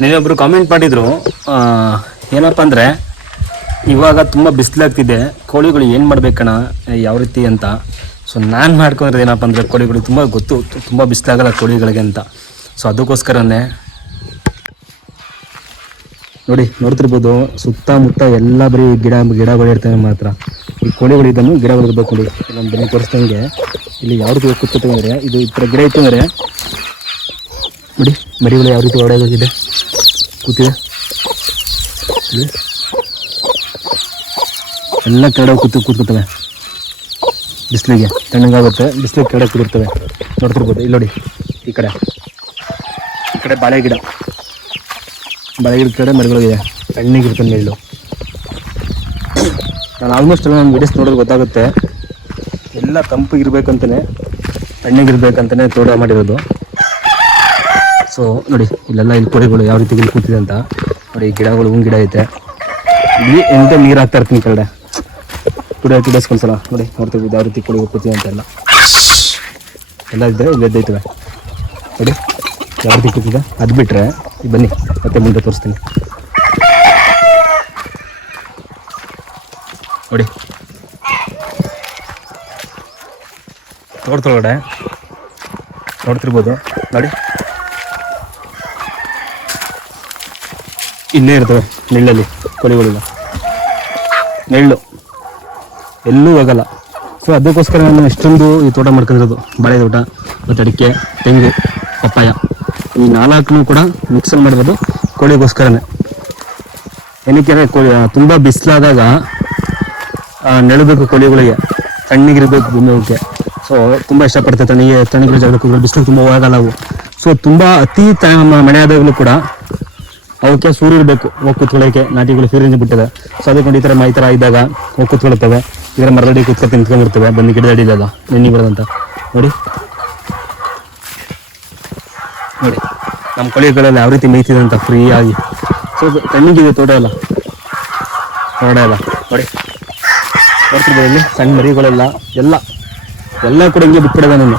ನೀನೊಬ್ರು comment ಮಾಡಿದ್ರು ಏನಪ್ಪ ಅಂದರೆ, ಇವಾಗ ತುಂಬ ಬಿಸಿಲಾಗ್ತಿದೆ, ಕೋಳಿಗಳು ಏನು ಮಾಡ್ಬೇಕಣ್ಣ ಯಾವ ರೀತಿ ಅಂತ. ಸೊ ನಾನು ಮಾಡ್ಕೊಂಡಿರೋದು ಏನಪ್ಪ ಅಂದರೆ, ಕೋಳಿಗಳು ತುಂಬ ಗೊತ್ತು, ತುಂಬ ಬಿಸಿಲಾಗಲ್ಲ ಕೋಳಿಗಳಿಗೆ ಅಂತ. ಸೊ ಅದಕ್ಕೋಸ್ಕರನೇ, ನೋಡಿ, ನೋಡ್ತಿರ್ಬೋದು, ಸುತ್ತಮುತ್ತ ಎಲ್ಲ ಬರೀ ಗಿಡ, ಗಿಡಗಳು ಇರ್ತವೆ ಮಾತ್ರ. ಈ ಕೋಳಿಗಳು ಇದನ್ನು ಗಿಡಗಳು ಇರ್ಬೇಕು ನೋಡಿ ನಮ್ಮ ತೋರಿಸ್ದಂಗೆ. ಇಲ್ಲಿ ಯಾವ ರೀತಿ ಇದು ಈ ಥರ ಗಿಡ ಇತ್ತು ಅಂದರೆ, ನೋಡಿ, ಮರಿಗಳು ಯಾವ ರೀತಿ ಹೊಡೆಯೋಗಿದೆ ಕೂತಿದೆ. ಎಲ್ಲ ಕೆಳಗೆ ಕೂತು ಕೂತ್ಕೊತವೆ ಬಿಸಿಲಿಗೆ ತಣ್ಣಗಾಗುತ್ತೆ, ಬಿಸಿಲಿಗೆ ಕೆಳಗೆ ಕೂತಿರ್ತವೆ. ನೋಡ್ತಿರ್ಬೋದು, ಇಲ್ಲಿ ನೋಡಿ, ಈ ಕಡೆ. ಈ ಕಡೆ ಬಾಳೆ ಗಿಡ. ಬಾಳೆ ಗಿಡದ ಕಡೆ ಮರಗಳಿಗೆ ತಣ್ಣಗಿರ್ತವೆ ನೆರಳು ನಾನು ಆಲ್ಮೋಸ್ಟ್ ಎಲ್ಲ ನನ್ನ ವಿಡಿಯೋಸ್ ನೋಡೋದು ಗೊತ್ತಾಗುತ್ತೆ. ಎಲ್ಲ ತಂಪಿಗಿರ್ಬೇಕಂತಲೇ ತಣ್ಣಗಿರ್ಬೇಕಂತಲೇ ತೋಟ ಮಾಡಿರೋದು. ಸೊ ನೋಡಿ, ಇಲ್ಲೆಲ್ಲ ಇಲ್ಲಿ ಕೋಳಿಗಳು ಯಾವ ರೀತಿ ಇಲ್ಲಿ ಕೂತಿದೆ ಅಂತ. ನೋಡಿ ಗಿಡಗಳು, ಹೂವಿನ ಗಿಡ ಐತೆ. ಇಲ್ಲಿ ಎಂತ ನೀರು ಹಾಕ್ತಾ ಇರ್ತೀನಿ ಈ ಕಡೆ ಕುಡಿಯೋ ಸಲ ನೋಡಿ ನೋಡ್ತೀವಿ ಯಾವ ರೀತಿ ಕೋಳಿಗಳು ಕೂತಿದೆ ಅಂತೆಲ್ಲ. ಎಲ್ಲ ಇದ್ದರೆ ಇಲ್ಲಿ ಎದ್ದೈತವೆ ನೋಡಿ, ಯಾವ ರೀತಿ ಕೂತಿದೆ? ಅದು ಬಿಟ್ಟರೆ ಬನ್ನಿ, ಮತ್ತೆ ಮುಂದೆ ತೋರಿಸ್ತೀನಿ. ನೋಡಿ. ತೋಟದೊಳಗಡೆ ನೋಡ್ತಿರ್ಬೋದು. ನೋಡಿ. ಇಲ್ಲೇ ಇರ್ತವೆ ನೆಳ್ಳಲ್ಲಿ, ಕೊಳಿಗಳಿಲ್ಲ. ನೆಳ್ಳು ಎಲ್ಲೂ ಹೋಗಲ್ಲ. ಸೊ ಅದಕ್ಕೋಸ್ಕರ ನಾನು ಇಷ್ಟೊಂದು ಈ ತೋಟ ಮಾಡ್ಕೊಂಡಿರೋದು. ಬಾಳೆ ತೋಟ ಮತ್ತು ಅಡಿಕೆ, ತೆಂಗು, ಪಪ್ಪಾಯ. ಈ ನಾಲ್ಕನ್ನು ಕೂಡ ಮಿಕ್ಸಲ್ ಮಾಡಿರೋದು ಕೋಳಿಗೋಸ್ಕರನೇ. ಏನಕ್ಕೆ ಕೋಳಿ ತುಂಬ ಬಿಸಿಲಾದಾಗ ನೆಳಬೇಕು ಕೋಳಿಗಳಿಗೆ. ತಣ್ಣಗಿರಬೇಕು ಭೂಮಿಗೆ ಸೊ ತುಂಬ ಇಷ್ಟಪಡ್ತವೆ ತಣ್ಣಗೆ, ತಣ್ಣಗಿರೋ ಜಾಗಕ್ಕೆ ಬಿಸಿಲು ತುಂಬ ಹೋಗಲ್ಲ ಅವು ಸೊ ತುಂಬ ಅತಿ ತ ಮಳೆ ಆದಾಗಲೂ ಕೂಡ ಅವಕ್ಕೆ ಸೂರ್ಯ ಇರಬೇಕು ಕೂತ್ಕೊಳ್ಳೋಕೆ ನಾಟಿಗಳು ಸೂರ್ಯನ ಬಿಟ್ಟಿದೆ. ಸೊ ಅದಕ್ಕೊಂಡು ಈ ಥರ ಮೈ ಈ ಥರ ಇದ್ದಾಗ ಹೋಗಿ ಕೂತ್ಕೊಳ್ತವೆ ಇದರ ಮರದಡಿ ಕೂತ್ಕೊಂಡು ನಿಂತ್ಕೊಂಡಿರ್ತವೆ ಬಂದು ಗಿಡದ ಅಡಿಲೆಲ್ಲ ನೆನ್ನಿ ಬರೋದಂತ. ನೋಡಿ. ನೋಡಿ. ನಮ್ಮ ಕೋಳಿಗಳೆಲ್ಲ ಯಾವ ರೀತಿ ಮೇಯ್ತಿದೆ ಅಂತ ಫ್ರೀ ಆಗಿ ಸೊ ತಣ್ಣಗಿದೆ ತೋಟ ಎಲ್ಲ. ತೋಟ ಎಲ್ಲ. ನೋಡಿ. ಇಲ್ಲಿ ಸಣ್ಣ ಮರಿಗಳೆಲ್ಲ, ಎಲ್ಲ. ಎಲ್ಲ ಕೂಡ ಹಿಂಗೆ ಬಿಟ್ಬಿಡೋದ ನಾನು.